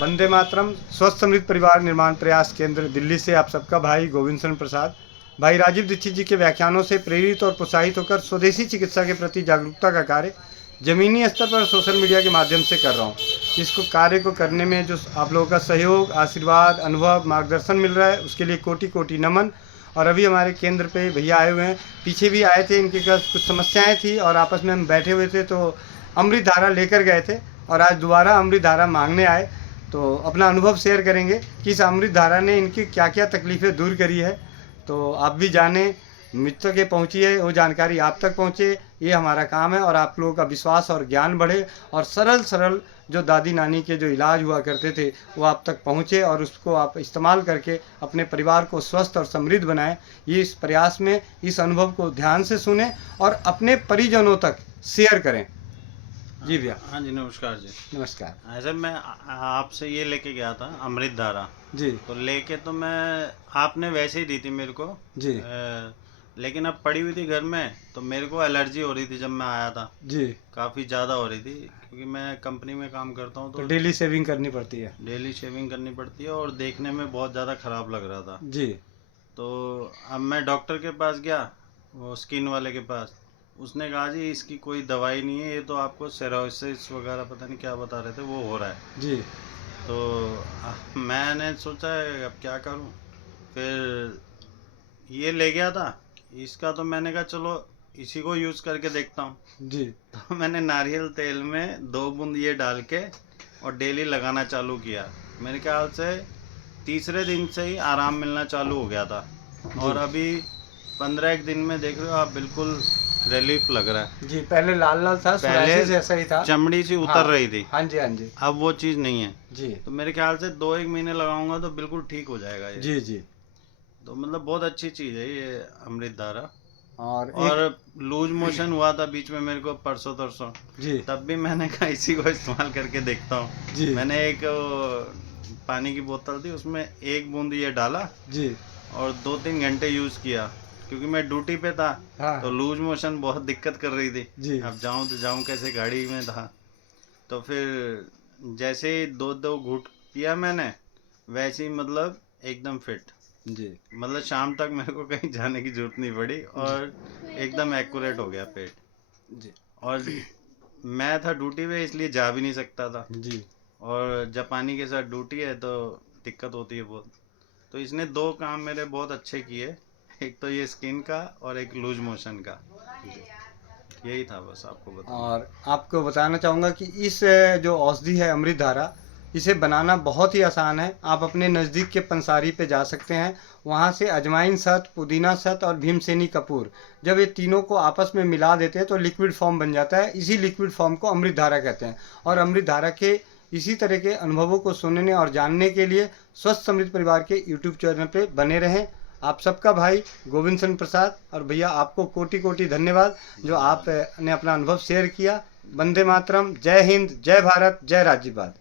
वंदे मातरम। स्वस्थ समृद्ध परिवार निर्माण प्रयास केंद्र दिल्ली से आप सबका भाई गोविंद शरण प्रसाद। भाई राजीव दीक्षित जी के व्याख्यानों से प्रेरित और प्रोत्साहित होकर स्वदेशी चिकित्सा के प्रति जागरूकता का कार्य जमीनी स्तर पर सोशल मीडिया के माध्यम से कर रहा हूँ। इसको कार्य को करने में जो आप लोगों का सहयोग, आशीर्वाद, अनुभव, मार्गदर्शन मिल रहा है, उसके लिए कोटि कोटि नमन। और अभी हमारे केंद्र पे भैया आए हुए हैं, पीछे भी आए थे, इनके पास कुछ समस्याएं थी और आपस में हम बैठे हुए थे तो अमृत धारा लेकर गए थे और आज दोबारा अमृत धारा मांगने आए। तो अपना अनुभव शेयर करेंगे कि इस अमृत धारा ने इनकी क्या क्या तकलीफ़ें दूर करी है। तो आप भी जानें, मुझ तक ये पहुँची है, वो जानकारी आप तक पहुँचे, ये हमारा काम है। और आप लोगों का विश्वास और ज्ञान बढ़े और सरल सरल जो दादी नानी के जो इलाज हुआ करते थे वो आप तक पहुँचे और उसको आप इस्तेमाल करके अपने परिवार को स्वस्थ और समृद्ध बनाएं। ये इस प्रयास में इस अनुभव को ध्यान से सुने और अपने परिजनों तक शेयर करें। जी भैया। हाँ जी, नमस्कार जी। नमस्कार। ऐसे मैं आपसे ये लेके गया था अमृत धारा जी तो लेके तो मैं आपने वैसे ही दी थी मेरे को जी लेकिन अब पड़ी हुई थी घर में तो मेरे को एलर्जी हो रही थी जब मैं आया था। जी। काफ़ी ज़्यादा हो रही थी क्योंकि मैं कंपनी में काम करता हूँ तो तो डेली सेविंग करनी पड़ती है। डेली शेविंग करनी पड़ती है और देखने में बहुत ज़्यादा ख़राब लग रहा था। जी तो अब मैं डॉक्टर के पास गया, वो स्किन वाले के पास। उसने कहा जी इसकी कोई दवाई नहीं है, ये तो आपको सेरोसिस वगैरह पता नहीं क्या बता रहे थे वो हो रहा है। जी तो मैंने सोचा अब क्या करूं, फिर ये ले गया था इसका। तो मैंने कहा चलो इसी को यूज़ करके देखता हूं। जी तो मैंने नारियल तेल में 2 बूंद ये डाल के और डेली लगाना चालू किया। मेरे ख्याल से तीसरे दिन से ही आराम मिलना चालू हो गया था और अभी 15 दिन में देख रहे हो आप, बिल्कुल रिलीफ लग रहा है। जी। पहले लाल लाल था, पहले जैसा ही था, चमड़ी सी उतर रही थी। हाँ जी हाँ जी। अब वो चीज़ नहीं है। जी तो मेरे ख्याल से 2-1 महीने लगाऊंगा तो बिल्कुल ठीक हो जाएगा ये। जी जी। तो मतलब बहुत अच्छी चीज़ है ये अमृत धारा। और और लूज मोशन हुआ था बीच में मेरे को परसों तरसों, जी तब भी मैंने कहा इसी को इस्तेमाल करके देखता हूँ। जी मैंने एक पानी की बोतल थी उसमें 1 बूंद ये डाला जी। और 2-3 घंटे यूज़ किया क्योंकि मैं ड्यूटी पे था। हाँ तो लूज मोशन बहुत दिक्कत कर रही थी। जी अब जाऊं तो जाऊं कैसे, गाड़ी में था। तो फिर जैसे ही 2 घूंट पिया मैंने, वैसे ही मतलब एकदम फिट। जी मतलब शाम तक मेरे को कहीं जाने की जरूरत नहीं पड़ी और एकदम एक्यूरेट हो गया पेट। जी। और मैं था ड्यूटी पे इसलिए जा भी नहीं सकता था जी और जापानी के साथ ड्यूटी है तो दिक्कत होती है बहुत। तो इसने 2 काम मेरे बहुत अच्छे किए, एक तो ये स्किन का और एक लूज मोशन का। यही था बस आपको बता। और आपको बताना चाहूँगा कि इस जो औषधि है अमृत धारा, इसे बनाना बहुत ही आसान है। आप अपने नज़दीक के पंसारी पे जा सकते हैं, वहाँ से अजवाइन शहद, पुदीना शहद और भीमसेनी कपूर, जब ये तीनों को आपस में मिला देते हैं तो लिक्विड फॉर्म बन जाता है। इसी लिक्विड फॉर्म को अमृत धारा कहते हैं। और अमृत धारा के इसी तरह के अनुभवों को सुनने और जानने के लिए स्वस्थ समृद्ध परिवार के यूट्यूब चैनल पे बने रहें। आप सबका भाई गोविंद शरण प्रसाद। और भैया आपको कोटि कोटि धन्यवाद जो आपने अपना अनुभव शेयर किया। वंदे मातरम। जय हिंद, जय भारत, जय राज्यवाद।